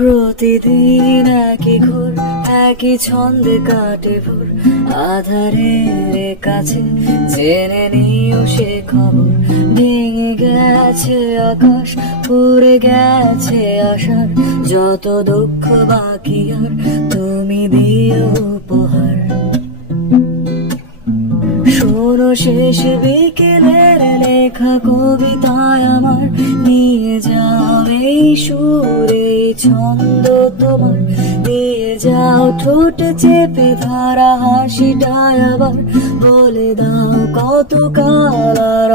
প্রতিদিন একই ঘোর একই ছন্দে কাটে ভোর, আধারের কাছে জেনে নিও সে খবর। ভেঙে গেছে আকাশ, পুড়ে গেছে আশার যত দুঃখ বাকি, আর তুমি দিও উপহার। শোনো শেষ বিকেলের লেখা কবিতায় আমার, নিয়ে যাও এই সুরে ছন্দ তোমার। নিয়ে যাও ঠোঁট চেপে ধরা হাসিটায় আবার, বলে দাও কত কাল আর